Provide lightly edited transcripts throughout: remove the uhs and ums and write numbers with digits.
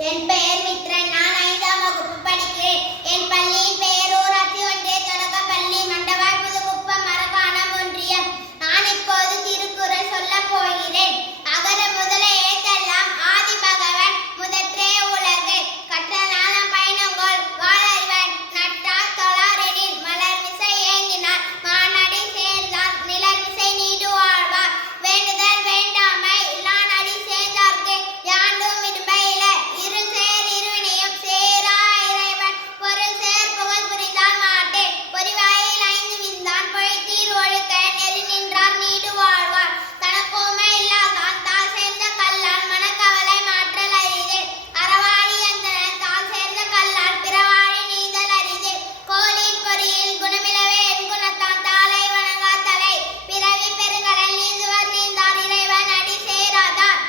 என் பெயர் மித்ரன். நான் 5ஆம் வகுப்பு படிக்கிறேன். என் பள்ளியின் பெயர் ஊராட்சி ஒன்றிய தொடக்கப் பள்ளி, மண்டவாய் புதுக்குப்பம், மரக்காணம் ஒன்றியம். நான் இப்போது திருக்குறள் சொல்லப் போகிறேன். அகர முதல ஏத்தெல்லாம் ஆதி பகவன் முதற்றே உலகு. கற்ற ஞானம் பயனுங்கொள் வாழறிவன் நட்டார் தொழாரெனின் மலர்மிசை ஏங்கினார் மானடி சேர்ந்தார் நிலர்மிசை நீடு வாழ்வார். வேண்டுதல் வேண்டாமை இல்லானடி சேர்ந்தார்க்கு யாண்டும் இடும்பையில இருள் சேர் இருவினையும் சேரா இறைவன் பொருள் சேர் புகழ் புரிந்தான் மாட்டே. பொறிவாயில் 5 விந்தான் பொய்தீர் ஒழுக்க நெறி நின்றார் நீடு வாழ்வார். தனக்கோமை இல்லாதான் தால் சேர்ந்த கல்லால் மனக்கவலை மாற்றல் அரிது. அறவாழி அந்தணன் தால் சேர்ந்த கல்லால் பிறவாழி நீதல் அரிது. கோலின் பொறியில் குணமிலவே என் குணத்தான் தாளை வணங்கா தலை. பிறவி பெருங்கடல் நீந்துவர் நீந்தார் இறைவன் அடி சேராதார்.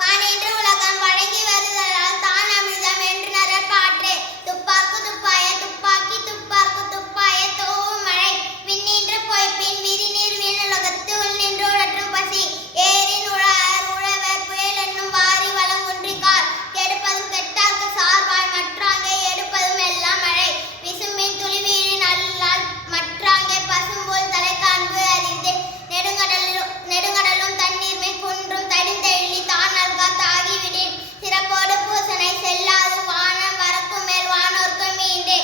வானின்று உலகம் வழங்கி வருதலால் தான் அமிர்தம் என்று நரற்பாற்று. துப்பார்க்கு துப்பாய துப்பாக்கி துப்பார்க்கு துப்பாய தூவும் மழை. விண்ணின்று பொய்ப்பின் விரிநீர் விண்ணுலகத்து உள்நின்று உழற்றும் பசி. ஏரின் உழவர் உழவர் புயல் என்னும் வாரி வளங்குன்றிக்கால். கெடுப்பதும் கெட்டார்க்கு சார்பாய் மற்றாங்கே எடுப்பதும் எல்லாம் மழை. விசும்பின் துளி வீழின் அல்லால் மற்றாங்கே பசும்போல் தலைக்கு அன்பு அறிந்து. நெடுங்கடலும் தண்ணீர்மை குன்றும் தடிந்தெழி தான் நல்கா தாகிவிடின். சிறப்போடு பூசனை செல்லாது வானம் வரக்கும் மேல் வானோர்க்கு மீண்டே.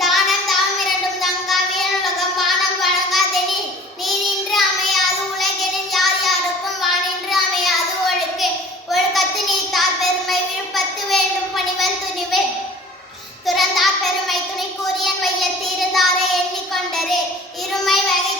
தானம் தாம் இரண்டும் தங்கா வீணுலகம் வானம் வழங்காதெனின். நீரின்று அமையாது உலகெனின் யார் யாருக்கும் வானின்று அமையாது ஒழுக்கு. ஒழுக்கத்து நீத்தார் பெருமை விழுப்பத்து வேண்டும் பணிவன் துணிவு. துறந்தார் பெருமை துணை கூறியன் வையத்து இருந்தாரே எண்ணிக்கொண்டரே. இருமை வகை